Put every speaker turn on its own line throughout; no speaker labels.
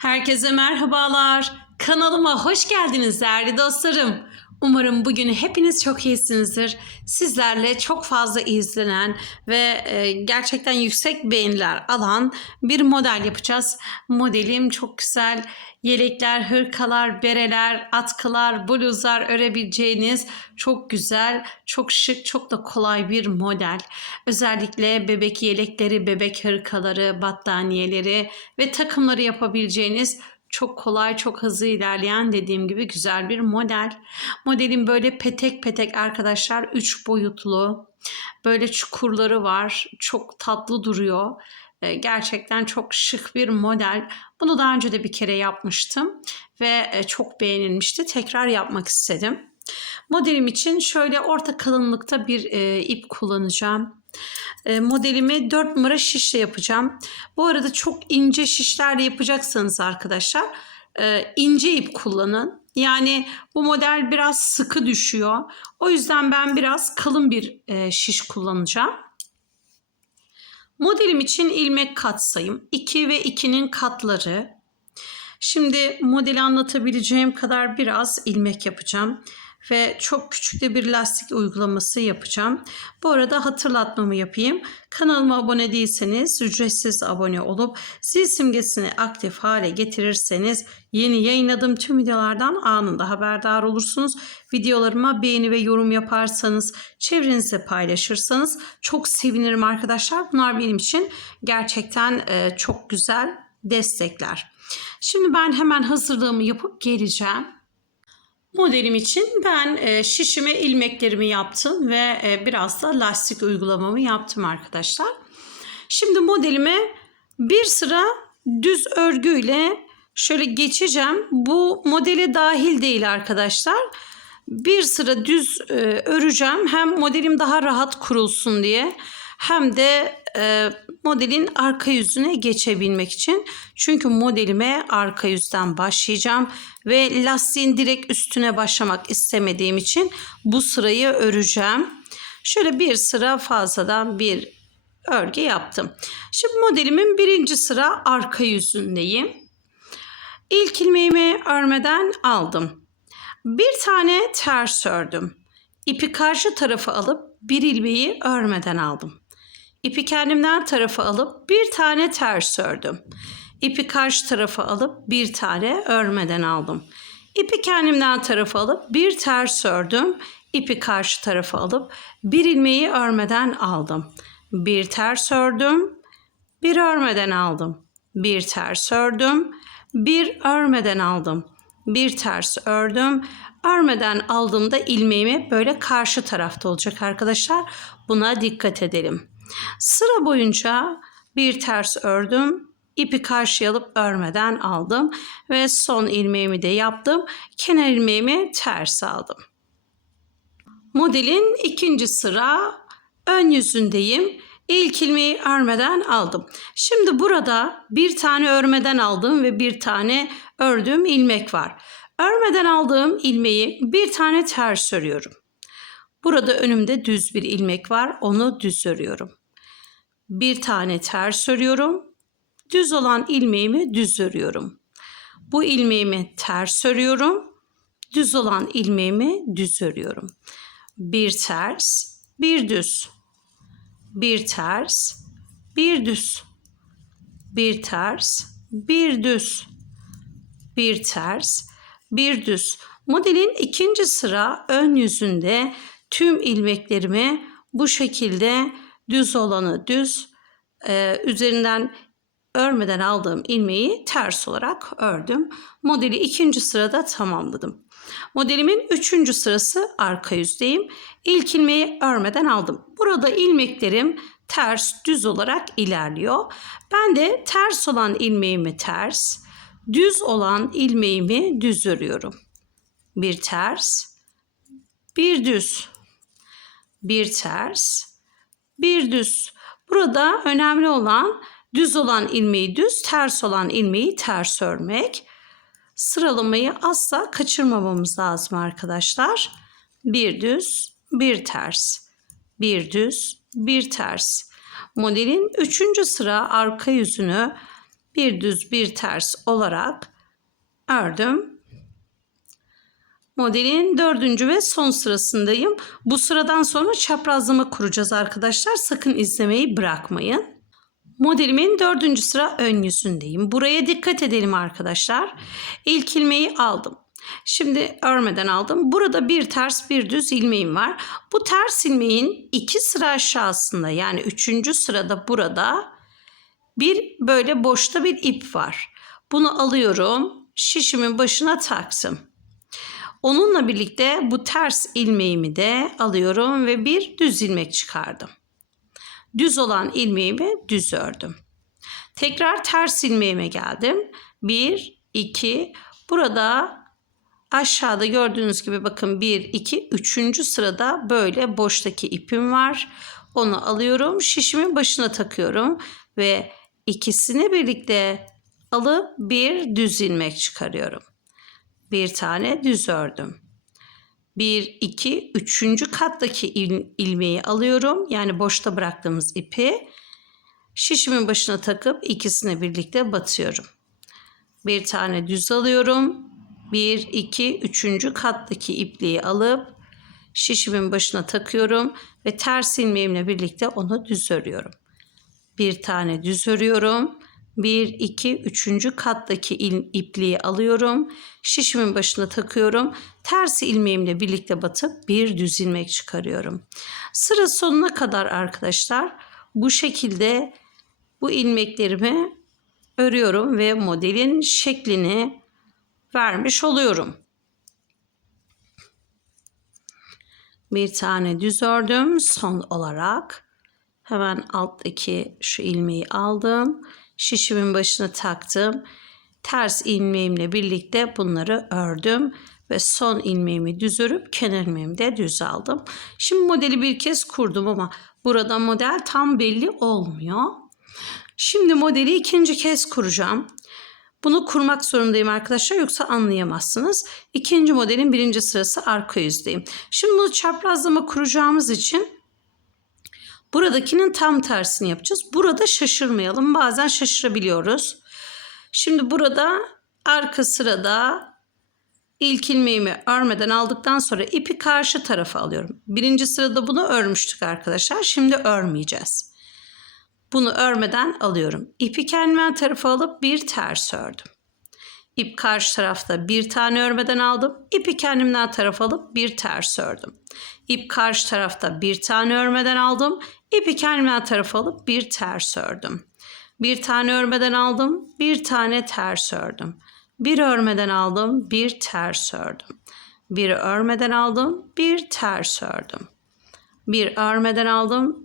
Herkese merhabalar. Kanalıma hoş geldiniz değerli dostlarım. Umarım bugün hepiniz çok iyisinizdir. Sizlerle çok fazla izlenen ve e, gerçekten yüksek beğeniler alan bir model yapacağız. Modelim çok güzel. Yelekler, hırkalar, bereler, atkılar, bluzlar örebileceğiniz çok güzel, çok şık, çok da kolay bir model. Özellikle bebek yelekleri, bebek hırkaları, battaniyeleri ve takımları yapabileceğiniz çok kolay, çok hızlı ilerleyen dediğim gibi güzel bir model. Modelin böyle petek petek arkadaşlar 3 boyutlu. Böyle çukurları var. Çok tatlı duruyor. Ee, Gerçekten çok şık bir model. Bunu daha önce de bir kere yapmıştım ve e, çok beğenilmişti. Tekrar yapmak istedim. Modelim için şöyle orta kalınlıkta bir e, ip kullanacağım. E, modelimi 4 numara şişle yapacağım. Bu arada çok ince şişlerle yapacaksanız arkadaşlar e, ince ip kullanın. Yani bu model biraz sıkı düşüyor. O yüzden ben biraz kalın bir e, şiş kullanacağım. Modelim için ilmek katsayım 2 ve 2'nin katları. Şimdi modeli anlatabileceğim kadar biraz ilmek yapacağım ve çok küçük de bir lastik uygulaması yapacağım. Bu arada hatırlatmamı yapayım. Kanalıma abone değilseniz ücretsiz abone olup zil simgesini aktif hale getirirseniz yeni yayınladığım tüm videolardan anında haberdar olursunuz. Videolarıma beğeni ve yorum yaparsanız, çevrenizde paylaşırsanız çok sevinirim arkadaşlar. Bunlar benim için gerçekten e, çok güzel destekler. Şimdi ben hemen hazırlığımı yapıp geleceğim. Modelim için ben e, şişime ilmeklerimi yaptım ve e, biraz da lastik uygulamamı yaptım arkadaşlar. Şimdi modelime bir sıra düz örgüyle şöyle geçeceğim. Bu modele dahil değil arkadaşlar. Bir sıra düz e, öreceğim. Hem modelim daha rahat kurulsun diye hem de e, modelin arka yüzüne geçebilmek için. Çünkü modelime arka yüzden başlayacağım ve lastiğin direkt üstüne başlamak istemediğim için bu sırayı öreceğim. Şöyle bir sıra fazladan bir örgü yaptım. Şimdi modelimin birinci sıra arka yüzündeyim. İlk ilmeğimi örmeden aldım. Bir tane ters ördüm. İpi karşı tarafa alıp bir ilmeği örmeden aldım. İpi kendimden tarafa alıp bir tane ters ördüm. İpi karşı tarafa alıp bir tane örmeden aldım. İpi kendimden tarafa alıp bir ters ördüm. İpi karşı tarafa alıp bir ilmeği örmeden aldım. Bir ters ördüm, bir örmeden aldım. Bir ters ördüm, bir örmeden aldım. Bir ters ördüm. Örmeden aldığımda ilmeğimi böyle karşı tarafta olacak arkadaşlar. Buna dikkat edelim. Sıra boyunca bir ters ördüm. ipi karşıya alıp örmeden aldım ve son ilmeğimi de yaptım. Kenar ilmeğimi ters aldım. Modelin ikinci sıra ön yüzündeyim. İlk ilmeği örmeden aldım. Şimdi burada bir tane örmeden aldığım ve bir tane ördüğüm ilmek var. Örmeden aldığım ilmeği bir tane ters örüyorum. Burada önümde düz bir ilmek var. Onu düz örüyorum. Bir tane ters örüyorum. Düz olan ilmeğimi düz örüyorum. Bu ilmeğimi ters örüyorum. Düz olan ilmeğimi düz örüyorum. Bir ters, bir düz. Bir ters, bir düz. Bir ters, bir düz. Bir ters, bir düz. Modelin ikinci sıra ön yüzünde tüm ilmeklerimi bu şekilde düz olanı düz e, üzerinden örmeden aldığım ilmeği ters olarak ördüm. Modeli ikinci sırada tamamladım. Modelimin üçüncü sırası arka yüzdeyim. İlk ilmeği örmeden aldım. Burada ilmeklerim ters düz olarak ilerliyor. Ben de ters olan ilmeğimi ters, düz olan ilmeğimi düz örüyorum. Bir ters, bir düz, bir ters, bir düz. Burada önemli olan düz olan ilmeği düz, ters olan ilmeği ters örmek. Sıralamayı asla kaçırmamamız lazım arkadaşlar. Bir düz, bir ters. Bir düz, bir ters. Modelin üçüncü sıra arka yüzünü bir düz bir ters olarak ördüm. Modelin dördüncü ve son sırasındayım. Bu sıradan sonra çaprazlama kuracağız arkadaşlar. Sakın izlemeyi bırakmayın. Modelimin dördüncü sıra ön yüzündeyim. Buraya dikkat edelim arkadaşlar. İlk ilmeği aldım. Şimdi örmeden aldım. Burada bir ters bir düz ilmeğim var. Bu ters ilmeğin iki sıra aşağısında yani üçüncü sırada burada bir böyle boşta bir ip var. Bunu alıyorum. Şişimin başına taktım. Onunla birlikte bu ters ilmeğimi de alıyorum ve bir düz ilmek çıkardım. Düz olan ilmeğimi düz ördüm. Tekrar ters ilmeğime geldim. 1, 2, burada aşağıda gördüğünüz gibi bakın 1, 2, 3. sırada böyle boştaki ipim var. Onu alıyorum, şişimin başına takıyorum ve ikisini birlikte alıp bir düz ilmek çıkarıyorum. Bir tane düz ördüm. 1, 2, 3. kattaki il, ilmeği alıyorum. Yani boşta bıraktığımız ipi şişimin başına takıp ikisini birlikte batıyorum. Bir tane düz alıyorum. 1, 2, 3. kattaki ipliği alıp şişimin başına takıyorum ve ters ilmeğimle birlikte onu düz örüyorum. Bir tane düz örüyorum. 1, 2, 3. kattaki ipliği alıyorum. Şişimin başına takıyorum. Ters ilmeğimle birlikte batıp bir düz ilmek çıkarıyorum. Sıra sonuna kadar arkadaşlar bu şekilde bu ilmeklerimi örüyorum ve modelin şeklini vermiş oluyorum. Bir tane düz ördüm son olarak. Hemen alttaki şu ilmeği aldım şişimin başına taktım. Ters ilmeğimle birlikte bunları ördüm ve son ilmeğimi düz örüp kenar ilmeğimi de düz aldım. Şimdi modeli bir kez kurdum ama burada model tam belli olmuyor. Şimdi modeli ikinci kez kuracağım. Bunu kurmak zorundayım arkadaşlar yoksa anlayamazsınız. İkinci modelin birinci sırası arka yüzdeyim. Şimdi bunu çaprazlama kuracağımız için Buradakinin tam tersini yapacağız. Burada şaşırmayalım. Bazen şaşırabiliyoruz. Şimdi burada arka sırada ilk ilmeğimi örmeden aldıktan sonra ipi karşı tarafa alıyorum. Birinci sırada bunu örmüştük arkadaşlar. Şimdi örmeyeceğiz. Bunu örmeden alıyorum. İpi kendime tarafa alıp bir ters ördüm. İp karşı tarafta bir tane örmeden aldım. İpi kendimden tarafa alıp bir ters ördüm. İp karşı tarafta bir tane örmeden aldım. İpi kendimden tarafa alıp bir ters ördüm. Bir tane örmeden aldım, bir tane ters ördüm. Bir örmeden aldım, bir ters ördüm. Bir örmeden aldım, bir ters ördüm. Bir örmeden aldım,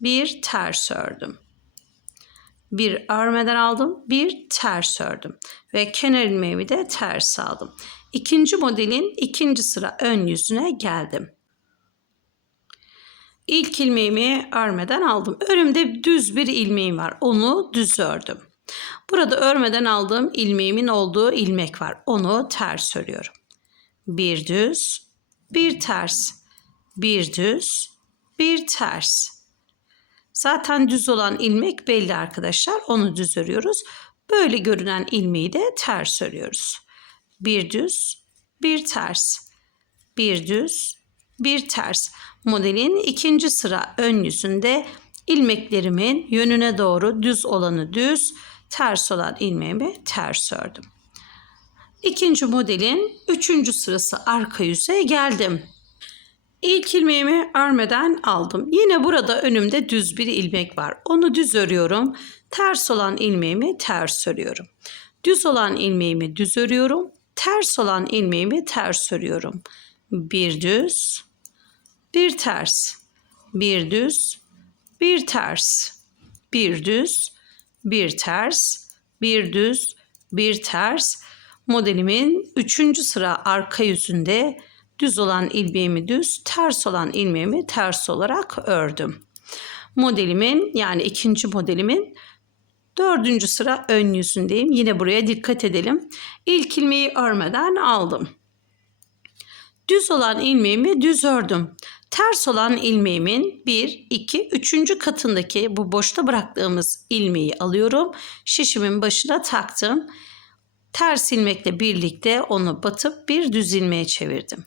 bir ters ördüm. Bir örmeden aldım, bir ters ördüm ve kenar ilmeğimi de ters aldım. İkinci modelin ikinci sıra ön yüzüne geldim. İlk ilmeğimi örmeden aldım. Önümde düz bir ilmeğim var. Onu düz ördüm. Burada örmeden aldığım ilmeğimin olduğu ilmek var. Onu ters örüyorum. Bir düz, bir ters, bir düz, bir ters. Zaten düz olan ilmek belli arkadaşlar. Onu düz örüyoruz. Böyle görünen ilmeği de ters örüyoruz. Bir düz, bir ters, bir düz, bir ters. Modelin ikinci sıra ön yüzünde ilmeklerimin yönüne doğru düz olanı düz, ters olan ilmeğimi ters ördüm. İkinci modelin üçüncü sırası arka yüze geldim. İlk ilmeğimi örmeden aldım. Yine burada önümde düz bir ilmek var. Onu düz örüyorum. Ters olan ilmeğimi ters örüyorum. Düz olan ilmeğimi düz örüyorum. Ters olan ilmeğimi ters örüyorum. Bir düz, bir ters, bir düz, bir ters, bir düz, bir ters, bir düz, bir ters. Modelimin üçüncü sıra arka yüzünde düz olan ilmeğimi düz, ters olan ilmeğimi ters olarak ördüm. Modelimin yani ikinci modelimin dördüncü sıra ön yüzündeyim. Yine buraya dikkat edelim. İlk ilmeği örmeden aldım. Düz olan ilmeğimi düz ördüm. Ters olan ilmeğimin 1, 2, 3. katındaki bu boşta bıraktığımız ilmeği alıyorum. Şişimin başına taktım. Ters ilmekle birlikte onu batıp bir düz ilmeğe çevirdim.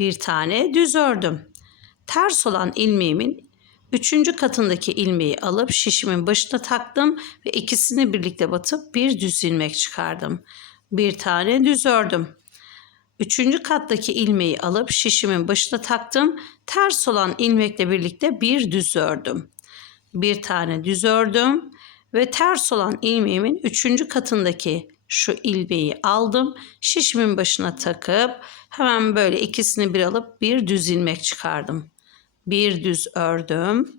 Bir tane düz ördüm. Ters olan ilmeğimin üçüncü katındaki ilmeği alıp şişimin başına taktım ve ikisini birlikte batıp bir düz ilmek çıkardım. Bir tane düz ördüm. Üçüncü kattaki ilmeği alıp şişimin başına taktım. Ters olan ilmekle birlikte bir düz ördüm. Bir tane düz ördüm ve ters olan ilmeğimin üçüncü katındaki şu ilmeği aldım. Şişimin başına takıp hemen böyle ikisini bir alıp bir düz ilmek çıkardım. Bir düz ördüm.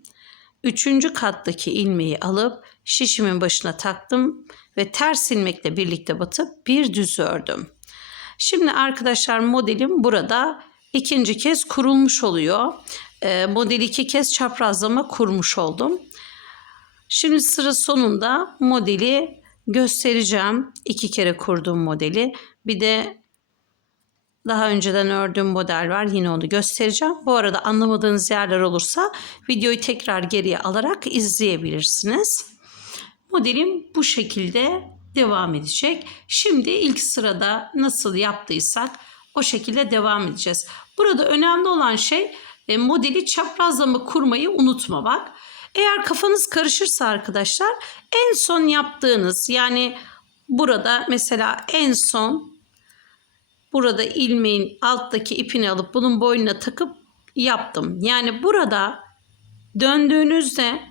Üçüncü kattaki ilmeği alıp şişimin başına taktım ve ters ilmekle birlikte batıp bir düz ördüm. Şimdi arkadaşlar modelim burada ikinci kez kurulmuş oluyor. E, modeli iki kez çaprazlama kurmuş oldum. Şimdi sıra sonunda modeli göstereceğim. İki kere kurduğum modeli. Bir de daha önceden ördüğüm model var. Yine onu göstereceğim. Bu arada anlamadığınız yerler olursa videoyu tekrar geriye alarak izleyebilirsiniz. Modelim bu şekilde devam edecek. Şimdi ilk sırada nasıl yaptıysak o şekilde devam edeceğiz. Burada önemli olan şey e, modeli çaprazlama kurmayı unutmamak. Eğer kafanız karışırsa arkadaşlar en son yaptığınız yani burada mesela en son burada ilmeğin alttaki ipini alıp bunun boynuna takıp yaptım. Yani burada döndüğünüzde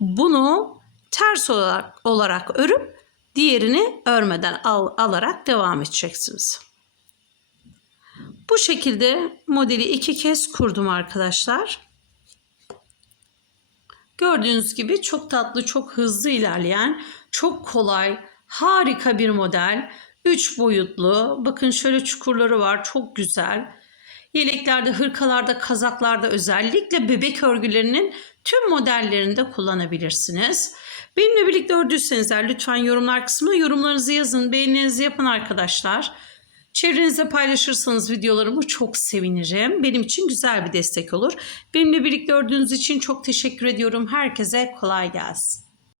bunu ters olarak, olarak örüp diğerini örmeden al, alarak devam edeceksiniz. Bu şekilde modeli iki kez kurdum arkadaşlar. Gördüğünüz gibi çok tatlı, çok hızlı ilerleyen, çok kolay, harika bir model. Üç boyutlu. Bakın şöyle çukurları var. Çok güzel. Yeleklerde, hırkalarda, kazaklarda özellikle bebek örgülerinin tüm modellerinde kullanabilirsiniz. Benimle birlikte ördüyseniz lütfen yorumlar kısmına yorumlarınızı yazın, beğenilerinizi yapın arkadaşlar. Çevrenizde paylaşırsanız videolarımı çok sevinirim. Benim için güzel bir destek olur. Benimle birlikte ördüğünüz için çok teşekkür ediyorum. Herkese kolay gelsin.